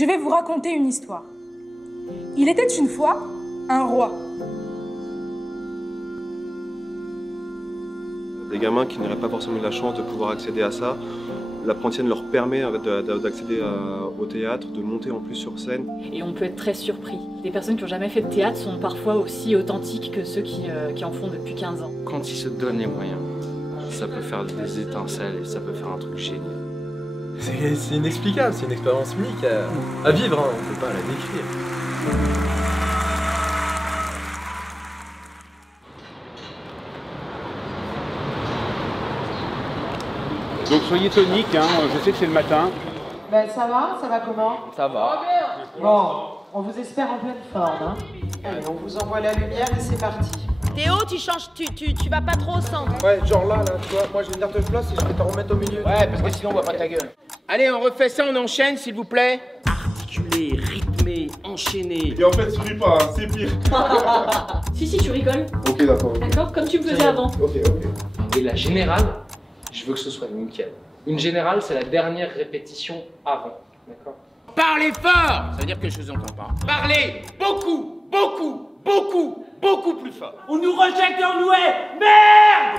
Je vais vous raconter une histoire. Il était une fois un roi. Des gamins qui n'auraient pas forcément eu la chance de pouvoir accéder à ça, l'apprentissage leur permet d'accéder au théâtre, de monter en plus sur scène. Et on peut être très surpris. Les personnes qui n'ont jamais fait de théâtre sont parfois aussi authentiques que ceux qui en font depuis 15 ans. Quand ils se donnent les moyens, ça peut faire des étincelles et ça peut faire un truc génial. C'est inexplicable, c'est une expérience unique à vivre, hein. On ne peut pas la décrire. Donc soyez tonique, hein. Je sais que c'est le matin. Ben ça va comment? Ça va. Bon, on vous espère en pleine forme, hein. Allez, on vous envoie la lumière et c'est parti. Théo, tu changes, tu vas pas trop au centre. Ouais, genre là, tu vois, moi j'ai une carte place et je vais t'en remettre au milieu. Ouais, parce que sinon on voit pas ta gueule. Allez, on refait ça, on enchaîne s'il vous plaît. Articulé, rythmé, enchaîné. Et en fait, souris pas, hein, c'est pire. Si, tu rigoles. Ok, d'accord. D'accord, comme tu me faisais avant. Ok. Et la générale, je veux que ce soit nickel. Une générale, c'est la dernière répétition avant. D'accord? Parlez fort. Ça veut dire que je vous entends pas. Parlez beaucoup, beaucoup, beaucoup, beaucoup plus fort. On nous rejette et on nous hait. Merde!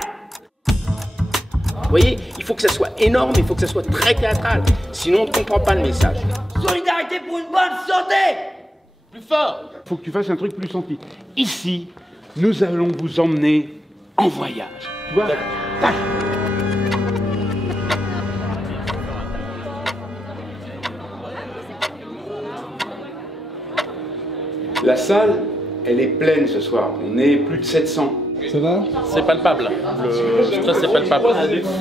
Vous voyez, il faut que ça soit énorme, il faut que ça soit très théâtral. Sinon, on ne comprend pas le message. Solidarité pour une bonne santé! Plus fort. Faut que tu fasses un truc plus senti. Ici, nous allons vous emmener en voyage. Tu vois? Tac. La salle, elle est pleine ce soir. On est plus de 700. Ça va? C'est palpable. Le stress, c'est palpable.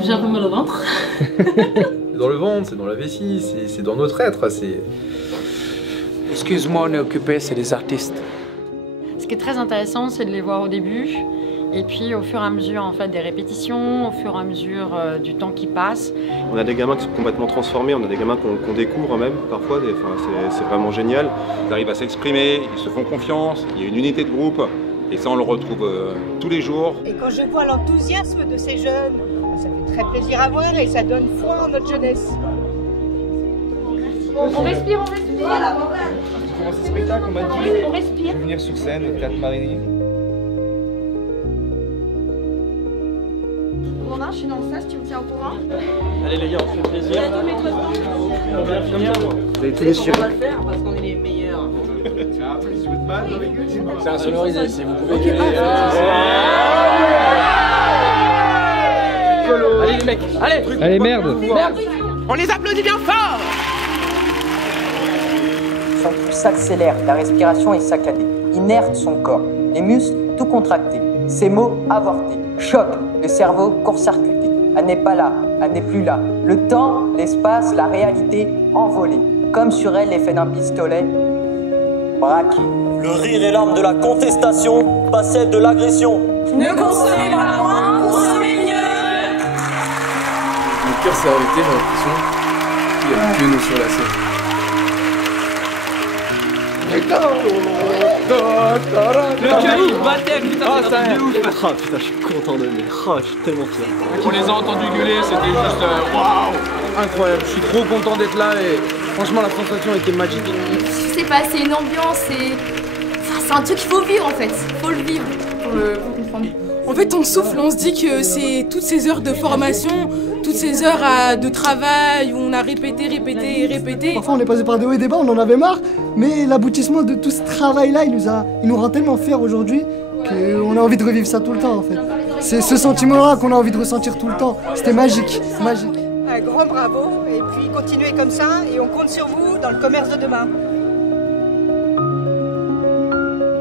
J'ai un peu mal au ventre. C'est dans le ventre, c'est dans la vessie, c'est dans notre être. Excuse-moi, on est occupé, c'est des artistes. Ce qui est très intéressant, c'est de les voir au début, et puis au fur et à mesure en fait, des répétitions, au fur et à mesure du temps qui passe. On a des gamins qui sont complètement transformés, on a des gamins qu'on découvre même parfois, c'est vraiment génial. Ils arrivent à s'exprimer, ils se font confiance, il y a une unité de groupe, et ça on le retrouve tous les jours. Et quand je vois l'enthousiasme de ces jeunes, ça fait très plaisir à voir et ça donne foi en notre jeunesse. On respire. Voilà, On commence ce spectacle, on m'a dit. On respire. Je vais venir sur scène au Théâtre Marigny. Romain, je suis dans le sas, tu me tiens au courant? Allez les gars, on fait plaisir. On va finir. Vous avez tous les On va le faire parce qu'on est les meilleurs. C'est insonorisé, si vous pouvez. Allez les mecs, allez. Allez, merde. On les applaudit bien fort. Son pouls s'accélère, la respiration est saccadée. Inerte son corps, les muscles tout contractés. Ses mots avortés. Choc, le cerveau court-circuité. Elle n'est pas là, elle n'est plus là. Le temps, l'espace, la réalité envolée. Comme sur elle l'effet d'un pistolet braqué. Le rire est l'arme de la contestation, pas celle de l'agression. Ne consommez pas moins, consommez mieux. Mon cœur s'est arrêté, j'ai l'impression qu'il n'y a que nous sur la scène. Ah putain, je suis content de lui. Je suis tellement fier. On les a entendus gueuler, c'était juste waouh! Incroyable, je suis trop content d'être là et franchement la sensation était magique. Je sais pas, c'est une ambiance, c'est un truc qu'il faut vivre en fait, faut le vivre pour comprendre. En fait, on souffle, on se dit que c'est toutes ces heures de formation, toutes ces heures de travail où on a répété. Parfois on est passé par des hauts et des bas, on en avait marre, mais l'aboutissement de tout ce travail-là, il nous rend tellement fiers aujourd'hui qu'on a envie de revivre ça tout le temps en fait. C'est ce sentiment-là qu'on a envie de ressentir tout le temps. C'était magique, magique. Un grand bravo et puis continuez comme ça et on compte sur vous dans le commerce de demain.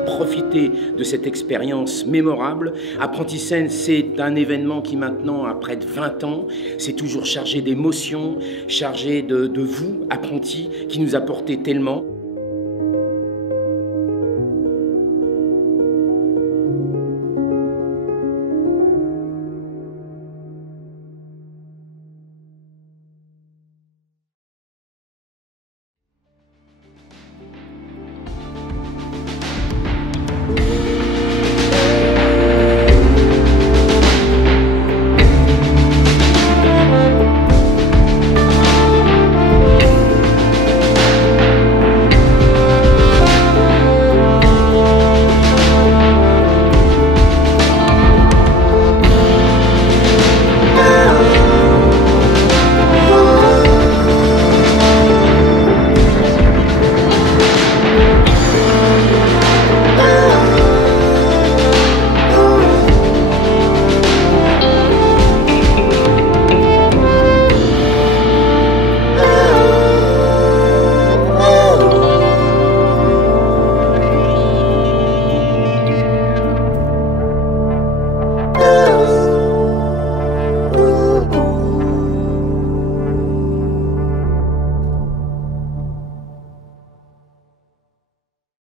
Profitez de cette expérience mémorable. Apprenti-Scène, c'est un événement qui maintenant a près de 20 ans. C'est toujours chargé d'émotions, chargé de vous, apprentis, qui nous apportez tellement.